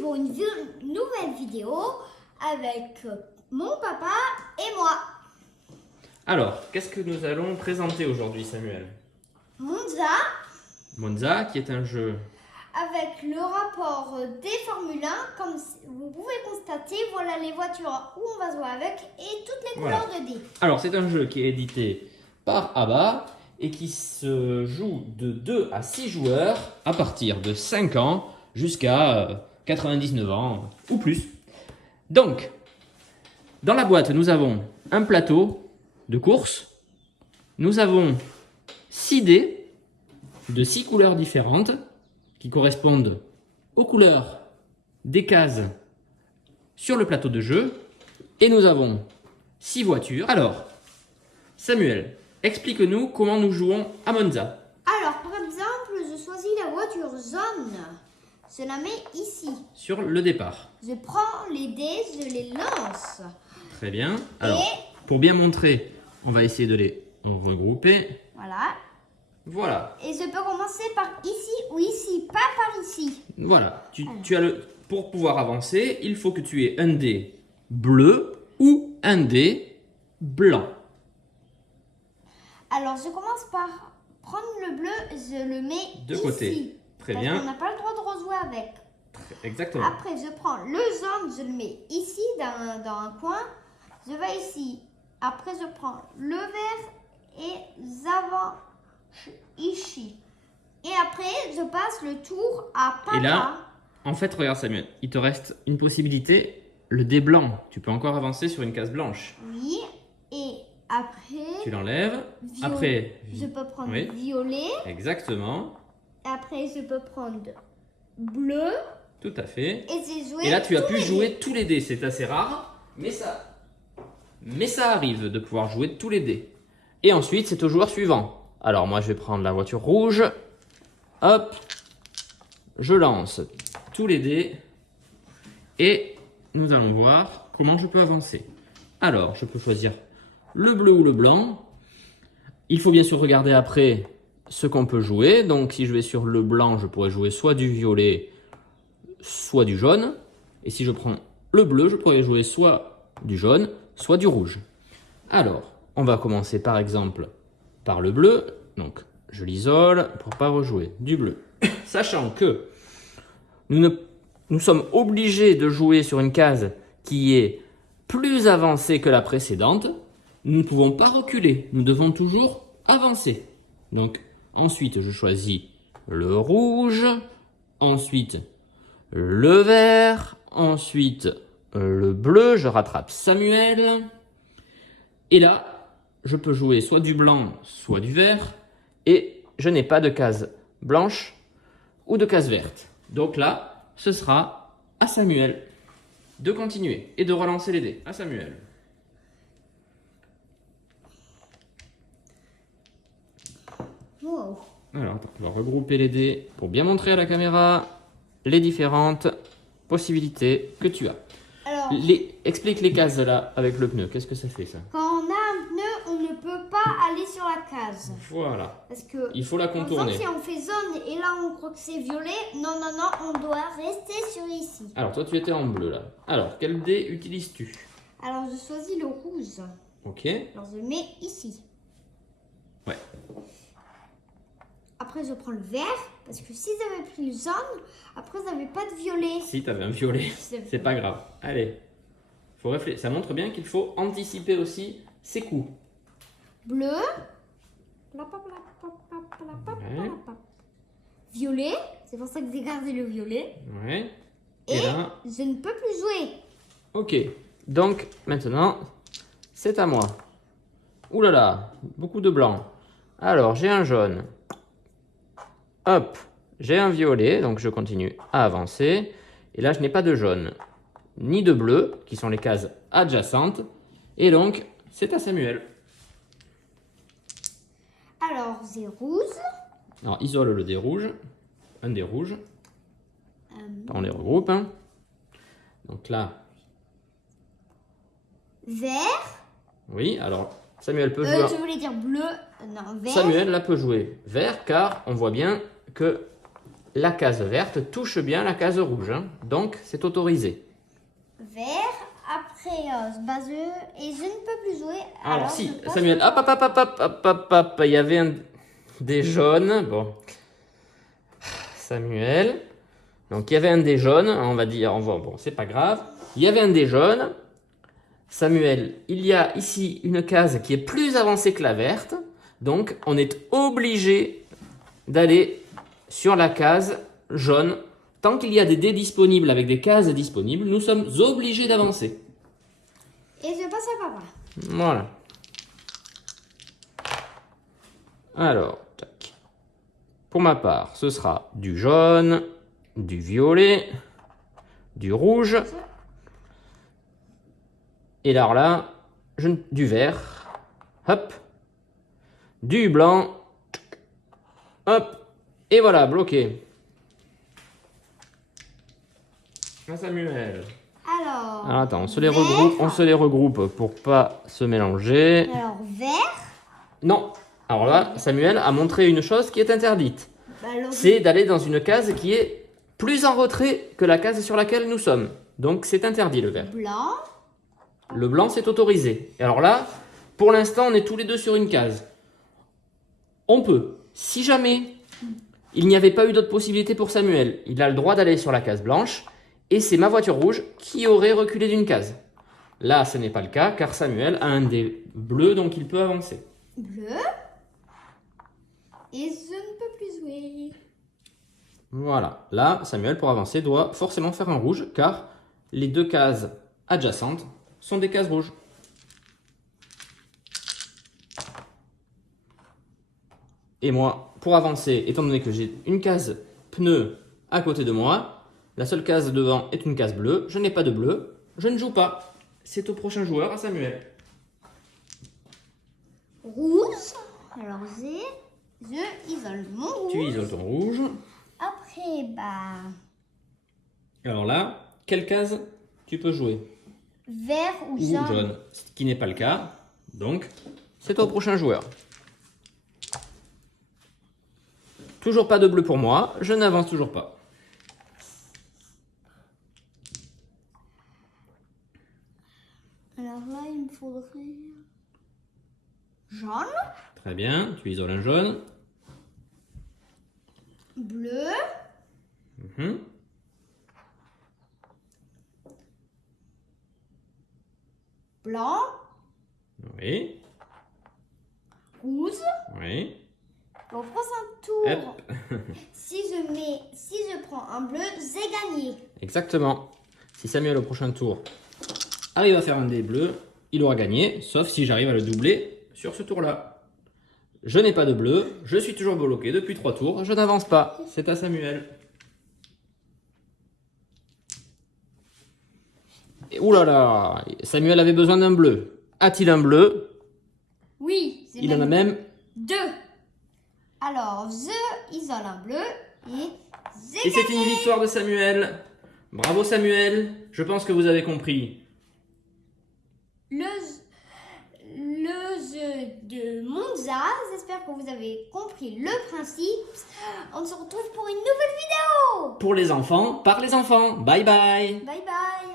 pour une nouvelle vidéo avec mon papa et moi. Alors, qu'est-ce que nous allons présenter aujourd'hui, Samuel? Monza, Monza, qui est un jeu... avec le rapport des Formule 1, comme vous pouvez constater, voilà les voitures où on va jouer avec et toutes les couleurs de dés. Alors, c'est un jeu qui est édité par ABBA et qui se joue de 2 à 6 joueurs à partir de 5 ans jusqu'à 99 ans ou plus. Donc, dans la boîte, nous avons un plateau de course. Nous avons 6 dés de 6 couleurs différentes qui correspondent aux couleurs des cases sur le plateau de jeu. Et nous avons 6 voitures. Alors, Samuel, explique-nous comment nous jouons à Monza. Alors, par exemple, je choisis la voiture jaune. Je la mets ici. Sur le départ. Je prends les dés, je les lance. Très bien. Alors, pour bien montrer, on va essayer de les regrouper. Voilà. Voilà. Et je peux commencer par ici ou ici, pas par ici. Voilà. Pour pouvoir avancer, il faut que tu aies un dé bleu ou un dé blanc. Alors, je commence par prendre le bleu, je le mets De ici. Côté. Très parce bien. qu'on n'a pas le droit de rejouer avec. Exactement. Après, je prends le jaune, je le mets ici, dans un coin. Je vais ici. Après, je prends le vert et j'avance ici. Et après, je passe le tour à papa. Et là, en fait, regarde Samuel, il te reste une possibilité, le dé blanc. Tu peux encore avancer sur une case blanche. Oui, et après... Tu l'enlèves. Après, je peux prendre oui. violet. Exactement. Après, je peux prendre bleu. Tout à fait. Et j'ai joué. Et là, tu as pu jouer tous les dés. C'est assez rare, mais ça arrive de pouvoir jouer tous les dés. Et ensuite, c'est au joueur suivant. Alors, moi, je vais prendre la voiture rouge. Hop. Je lance tous les dés. Et nous allons voir comment je peux avancer. Alors, je peux choisir le bleu ou le blanc. Il faut bien sûr regarder après ce qu'on peut jouer. Donc, si je vais sur le blanc, je pourrais jouer soit du violet, soit du jaune. Et si je prends le bleu, je pourrais jouer soit du jaune, soit du rouge. Alors, on va commencer par exemple par le bleu. Donc, je l'isole pour ne pas rejouer du bleu. Sachant que nous sommes obligés de jouer sur une case qui est plus avancée que la précédente. Nous ne pouvons pas reculer. Nous devons toujours avancer. Donc, ensuite, je choisis le rouge. Ensuite, le vert, ensuite le bleu, je rattrape Samuel. Et là, je peux jouer soit du blanc, soit du vert. Et je n'ai pas de case blanche ou de case verte. Donc là, ce sera à Samuel de continuer et de relancer les dés. À Samuel. Wow. Alors, on va regrouper les dés pour bien montrer à la caméra les différentes possibilités que tu as. Alors, Explique les cases là avec le pneu. Qu'est-ce que ça fait ça? quand on a un pneu, on ne peut pas aller sur la case. Voilà. Parce que, Il faut la par contourner. exemple, si on fait jaune et là on croit que c'est violet, non, on doit rester sur ici. Alors, toi, tu étais en bleu là. Alors, quel dé utilises-tu? Alors, je choisis le rouge. Ok. Alors, je le mets ici. Ouais. Après, je prends le vert. Parce que si j'avais pris le jaune, après, j'avais pas de violet. Si, tu avais un violet. C'est pas grave. Allez. Faut réfléchir. Ça montre bien qu'il faut anticiper aussi ses coups. Bleu. Ouais. Violet. C'est pour ça que j'ai gardé le violet. Ouais. Et là... je ne peux plus jouer. Ok. Donc, maintenant, c'est à moi. Ouh là là, beaucoup de blanc. Alors, j'ai un jaune. Hop, j'ai un violet, donc je continue à avancer. Et là, je n'ai pas de jaune, ni de bleu, qui sont les cases adjacentes. Et donc, c'est à Samuel. Alors, j'ai rouge. Alors, isole le dé rouge. Un dé rouge. On les regroupe. Hein. Donc là... Vert. Oui, alors, Samuel peut jouer... Je voulais dire bleu. Non, vert. Samuel là peut jouer vert car on voit bien que la case verte touche bien la case rouge. Hein. Donc, c'est autorisé. Vert, après bah, et je ne peux plus jouer. Alors si, je passe Samuel, au- hop, il y avait des jaunes. Bon, Samuel. Donc, il y avait un dé jaune, on va dire, bon, c'est pas grave. Il y avait un dé jaune. Samuel, il y a ici une case qui est plus avancée que la verte. Donc, on est obligé d'aller sur la case jaune. Tant qu'il y a des dés disponibles avec des cases disponibles, nous sommes obligés d'avancer. Et je passe à papa. Voilà. Alors, tac. Pour ma part, ce sera du jaune, du violet, du rouge. Et alors là, du vert. Hop. Du blanc. Hop. Et voilà, bloqué. Samuel. Alors, Attends, vert. on se les regroupe pour pas se mélanger. Alors, vert. Non. Alors là, Samuel a montré une chose qui est interdite. Bah, le C'est d'aller dans une case qui est plus en retrait que la case sur laquelle nous sommes. Donc c'est interdit le vert. blanc. Le blanc, c'est autorisé. Et alors là, pour l'instant, on est tous les deux sur une case. On peut. Si jamais il n'y avait pas eu d'autre possibilité pour Samuel, il a le droit d'aller sur la case blanche. Et c'est ma voiture rouge qui aurait reculé d'une case. Là, ce n'est pas le cas, car Samuel a un dé bleu, donc il peut avancer. Bleu. Et je ne peux plus jouer. Voilà. Là, Samuel, pour avancer, doit forcément faire un rouge, car les deux cases adjacentes sont des cases rouges. Et moi, pour avancer, étant donné que j'ai une case pneu à côté de moi, la seule case devant est une case bleue. Je n'ai pas de bleu. Je ne joue pas. C'est au prochain joueur, à Samuel. Rouge. Alors, je isole mon rouge. Tu isoles ton rouge. Après, bah, Alors là, quelle case tu peux jouer? vert ou Ou jaune. jaune. Ce qui n'est pas le cas. Donc, c'est au prochain joueur. Toujours pas de bleu pour moi. Je n'avance toujours pas. Alors là, il me faudrait jaune, Très bien. Tu isoles un jaune. bleu, Mhm. blanc, Oui. rouge. Oui. Au prochain tour, Hop. si je prends un bleu, j'ai gagné. Exactement. Si Samuel au prochain tour arrive à faire un dé bleu, il aura gagné, sauf si j'arrive à le doubler sur ce tour-là. Je n'ai pas de bleu, je suis toujours bloqué depuis 3 tours, je n'avance pas. C'est à Samuel. Et, ouh là là, Samuel avait besoin d'un bleu. A-t-il un bleu? Oui, c'est Il en a même. deux. Alors, je isole un bleu et j'ai Et c'est une victoire de Samuel. Bravo Samuel, je pense que vous avez compris. le jeu de Monza. J'espère que vous avez compris le principe. On se retrouve pour une nouvelle vidéo. Pour les enfants, par les enfants. Bye bye. Bye bye.